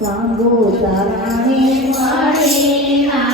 સાંગો તારાને મળે ના